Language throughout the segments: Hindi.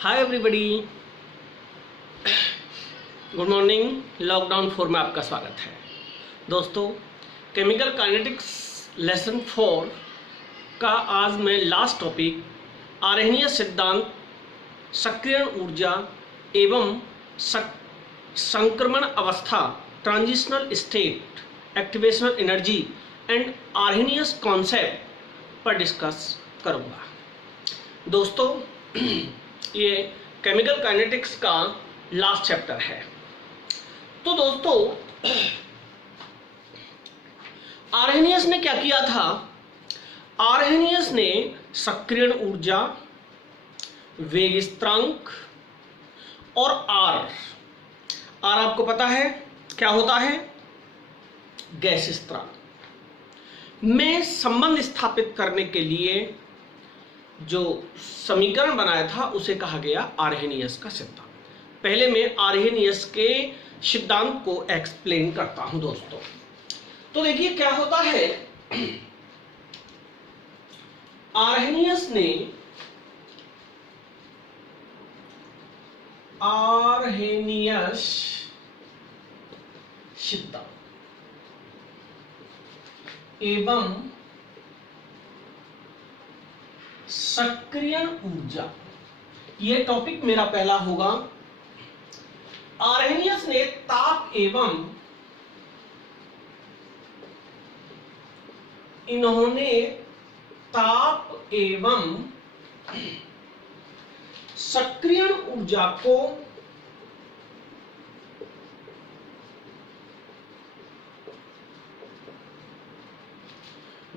Hi everybody, good morning. Lockdown 4 में आपका स्वागत है। दोस्तों, केमिकल काइनेटिक्स लेसन 4 का आज मैं लास्ट टॉपिक आरेखनीय सिद्धांत, सक्रियण ऊर्जा एवं संक्रमण अवस्था, transitional state, activational energy and Arrhenius concept पर डिस्कस करूँगा। दोस्तों, ये केमिकल काइनेटिक्स का लास्ट चैप्टर है। तो दोस्तों, आर्हेनियस ने क्या किया था? आर्हेनियस ने सक्रियण ऊर्जा, वेग स्थिरांक और आर आपको पता है क्या होता है? गैस स्थिरांक में संबंध स्थापित करने के लिए जो समीकरण बनाया था उसे कहा गया आर्हेनियस का सिद्धांत। पहले मैं आर्हेनियस के सिद्धांत को एक्सप्लेन करता हूं दोस्तों। तो देखिए क्या होता है, आर्हेनियस सिद्धांत एवं सक्रियण ऊर्जा, यह टॉपिक मेरा पहला होगा। आर्हेनियस ने ताप एवं सक्रियण ऊर्जा को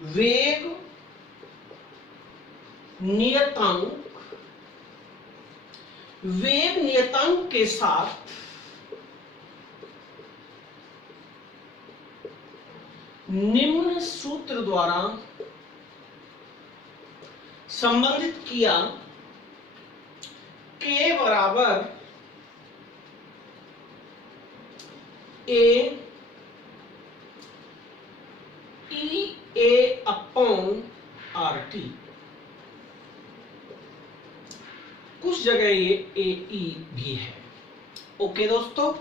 वेग नियतांक के साथ निम्न सूत्र द्वारा संबंधित किया। K बराबर A अपॉन RT, कुछ जगह ये AE भी है। ओके दोस्तों,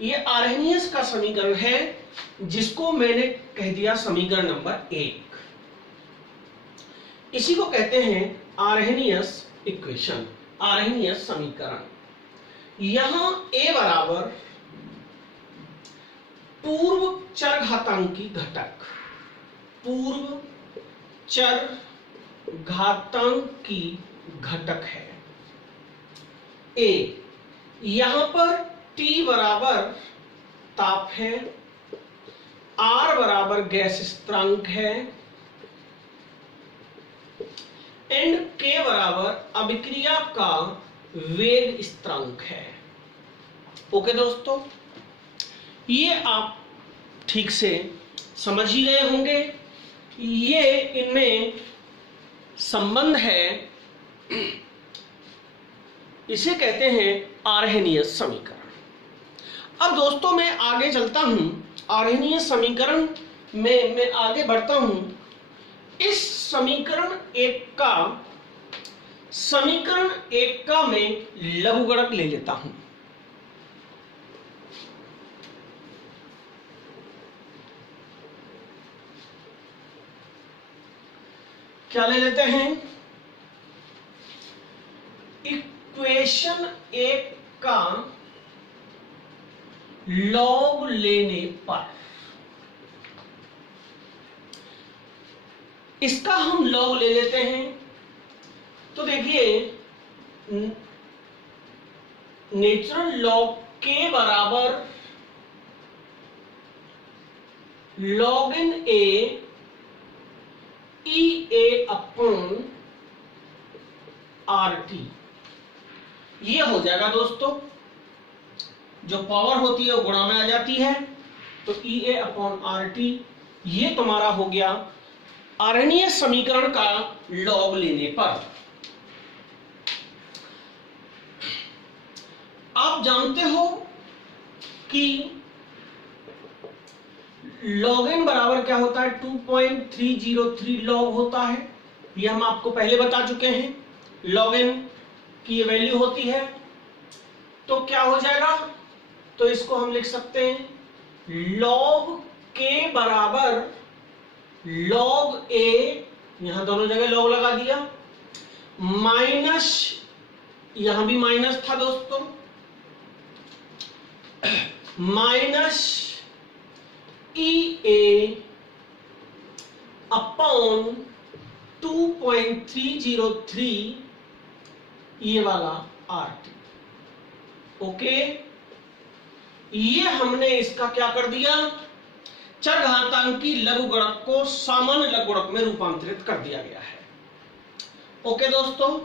ये आर्हेनियस का समीकरण है जिसको मैंने कह दिया समीकरण नंबर 1। इसी को कहते हैं आर्हेनियस इक्वेशन, आर्हेनियस समीकरण। यहां A बराबर पूर्व चरघातांकी घटक, पूर्व चरघातांकी घटक है A। यहां पर T बराबर ताप है, R बराबर गैस स्थिरांक है एंड K बराबर अभिक्रिया का वेग स्थिरांक है। ओके दोस्तों, ये आप ठीक से समझ ही गए होंगे। ये इनमें संबंध है, इसे कहते हैं आर्हेनियस समीकरण। अब दोस्तों मैं आगे चलता हूं, आर्हेनियस समीकरण में मैं आगे बढ़ता हूं। इस समीकरण एक का मैं लघुगणक ले लेता हूं। क्या ले लेते हैं? इक्वेशन 1 का लॉग लेने पर, इसका हम लॉग ले लेते हैं। तो देखिए, नेचुरल लॉग K बराबर log n A EA upon RT, ये हो जाएगा दोस्तों। जो पावर होती है वो गुणा में आ जाती है, तो EA अपॉन RT ये तुम्हारा हो गया आर्हेनियस समीकरण का लॉग लेने पर। आप जानते हो कि log n बराबर क्या होता है? 2.303 लॉग होता है। ये हम आपको पहले बता चुके हैं। log n की ये वैल्यू होती है, तो क्या हो जाएगा, तो इसको हम लिख सकते हैं log k बराबर log a, यहां दोनों जगह log लगा दिया, माइनस, यहां भी माइनस था दोस्तों, माइनस EA अपॉन 2.303 ये वाला RT। ओके, ये हमने इसका क्या कर दिया, चरघातांकी लघुगणक को सामान्य लघुगणक में रूपांतरित कर दिया गया है। ओके दोस्तों,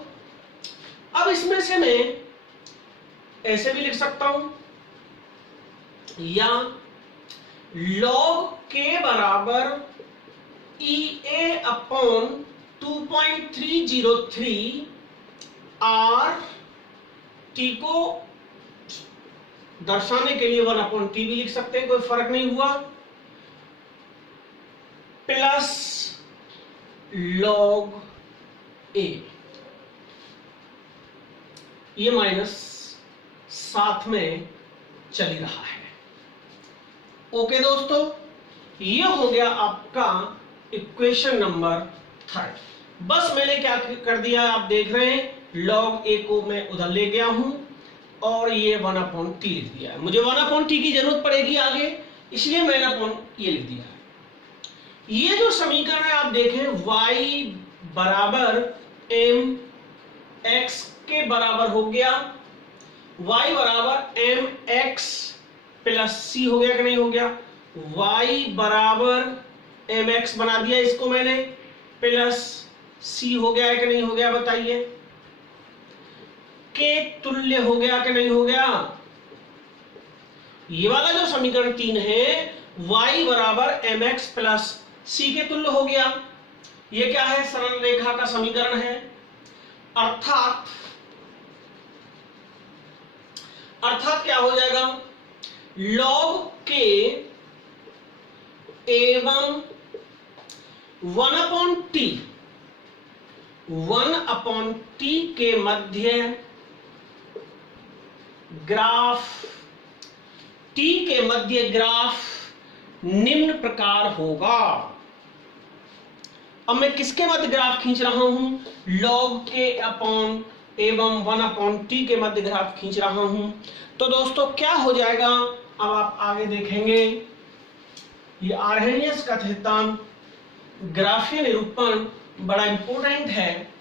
अब इसमें से मैं ऐसे भी लिख सकता हूं, या log k बराबर EA अपॉन 2.303 RT को दर्शाने के लिए 1/t भी लिख सकते हैं, कोई फर्क नहीं हुआ, प्लस log a, ये माइनस साथ में चल ही रहा है। ओके दोस्तों, ये हो गया आपका इक्वेशन नंबर 3। बस मैंने क्या कर दिया, आप देख रहे हैं log a को मैं उधर ले गया हूं और ये 1/t लिख दिया है। मुझे 1/t की जरूरत पड़ेगी आगे, इसलिए मैंने ये लिख दिया है। ये जो समीकरण है आप देखें, y बराबर mx के बराबर हो गया, y बराबर mx प्लस c हो गया कि नहीं हो गया, y बराबर mx बना दिया इसको मैंने, प्लस c हो गया है कि नहीं हो गया, बताइए, के तुल्य हो गया कि नहीं हो गया। ये वाला जो समीकरण 3 है, y बराबर mx प्लस c के तुल्य हो गया। ये क्या है, सरल रेखा का समीकरण है, अर्थात क्या हो जाएगा, log k एवं 1/t के मध्य ग्राफ, t के मध्य ग्राफ निम्न प्रकार होगा। अब मैं किसके मध्य ग्राफ खींच रहा हूं, log k अपॉन एवं 1/t के मध्य ग्राफ खींच रहा हूं। तो दोस्तों क्या हो जाएगा, अब आप आगे देखेंगे, ये आर्हेनियस का सिद्धांत ग्राफीय निरूपण बड़ा इंपॉर्टेंट है,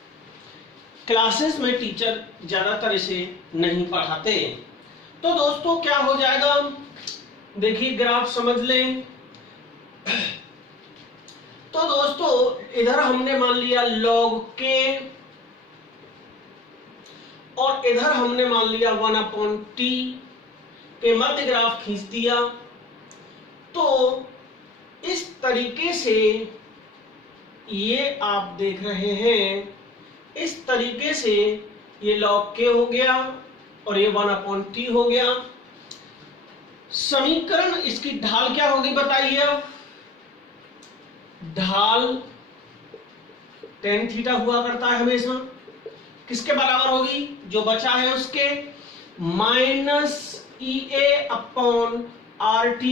क्लासेस में टीचर ज्यादातर इसे नहीं पढ़ाते। तो दोस्तों क्या हो जाएगा, देखिए ग्राफ समझ लें। तो दोस्तों इधर हमने मान लिया log k और इधर हमने मान लिया 1/t के मध्य ग्राफ खींच दिया। तो इस तरीके से ये आप देख रहे हैं, इस तरीके से ये log k हो गया और ये 1/t हो गया। समीकरण, इसकी ढाल क्या होगी बताइए, अब ढाल tan थीटा हुआ करता है हमेशा, किसके बराबर होगी, जो बचा है उसके, माइनस EA अपॉन RT,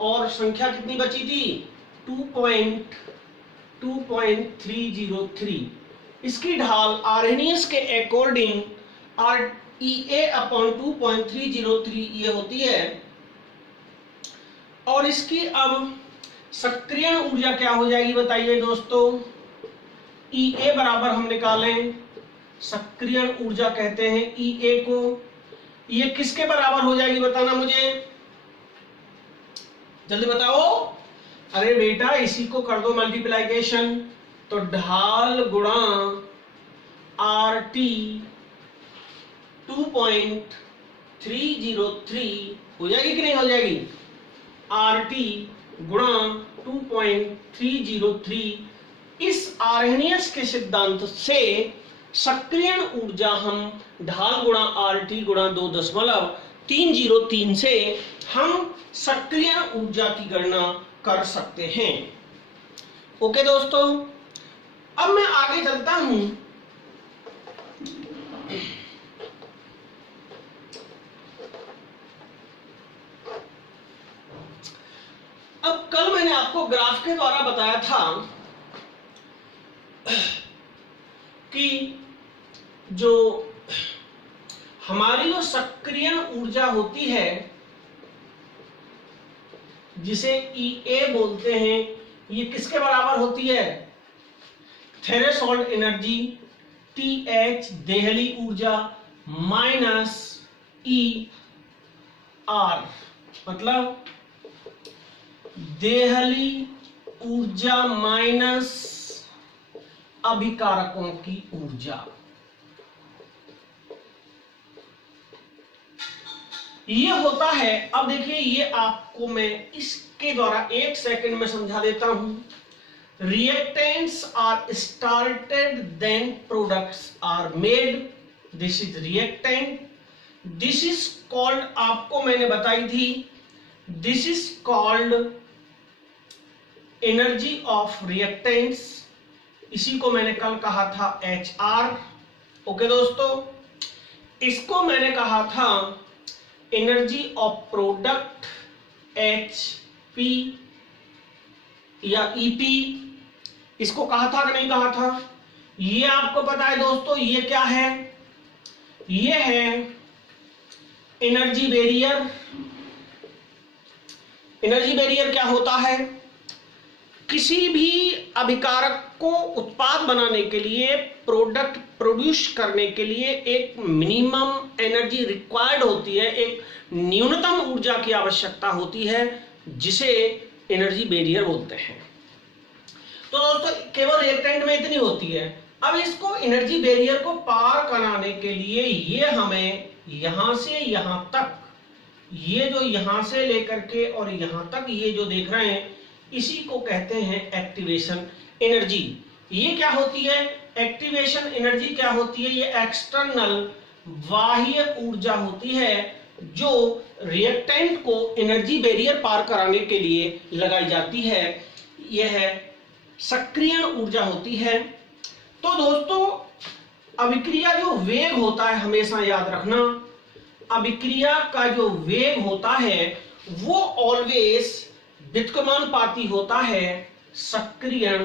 और संख्या कितनी बची थी, 2.303। इसकी ढाल आर्हेनियस के अकॉर्डिंग EA अपॉन 2.303 ये होती है। और इसकी अब सक्रियण ऊर्जा क्या हो जाएगी बताइए दोस्तों, EA बराबर हम निकालें, सक्रियण ऊर्जा कहते हैं EA को, ये किसके बराबर हो जाएगी बताना मुझे, जल्दी बताओ। अरे बेटा इसी को कर दो मल्टीप्लाइकेशन, तो ढाल गुणा RT 2.303 हो जाएगी कि नहीं हो जाएगी, RT गुणा 2.303। इस आर्हेनियस के सिद्धांत से सक्रियण ऊर्जा हम ढाल गुणा RT गुणा 2.303 से हम सक्रियण ऊर्जा की गणना कर सकते हैं। ओके दोस्तों, अब मैं आगे चलता हूं। कल मैंने आपको ग्राफ के द्वारा बताया था कि जो हमारी जो सक्रियण ऊर्जा होती है जिसे EA बोलते हैं, ये किसके बराबर होती है? थ्रेशोल्ड एनर्जी TH देहली ऊर्जा माइनस ER, मतलब देहली ऊर्जा माइनस अभिकारकों की ऊर्जा। ये होता है, अब देखिए ये आपको मैं इसके द्वारा 1 सेकंड में समझा देता हूं। Reactants are started then products are made, this is reactant, this is called, आपको मैंने बताई थी, this is called energy of reactants, इसी को मैंने कल कहा था HR। ओके दोस्तों, इसको मैंने कहा था एनर्जी ऑफ प्रोडक्ट HP या EP, इसको कहा था कि नहीं कहा था? ये आपको पता है दोस्तों, ये क्या है? ये है एनर्जी बैरियर। एनर्जी बैरियर क्या होता है? किसी भी अभिकारक को उत्पाद बनाने के लिए, प्रोडक्ट प्रोड्यूस करने के लिए एक मिनिमम एनर्जी रिक्वायर्ड होती है, एक न्यूनतम ऊर्जा की आवश्यकता होती है, जिसे एनर्जी बैरियर बोलते हैं। तो दोस्तों केवल रिएक्टेंट में इतनी होती है। अब इसको एनर्जी बैरियर को पार कराने के लिए ये हमें यहां से यहां तक, ये जो यहां से लेकर के और यहां तक ये जो देख रहे हैं, इसी को कहते हैं एक्टिवेशन एनर्जी। ये क्या होती है? एक्टिवेशन एनर्जी क्या होती है? ये एक्सटर्नल बाह्य ऊर्जा होती है जो रिएक्टेंट को एनर्जी बैरियर पार कराने के लिए लगाई जाती है। यह सक्रियण ऊर्जा होती है। तो दोस्तों अभिक्रिया जो वेग होता है, हमेशा याद रखना, अभिक्रिया का जो वेग होता है वो ऑलवेज व्युत्क्रमानुपाती होता है सक्रियण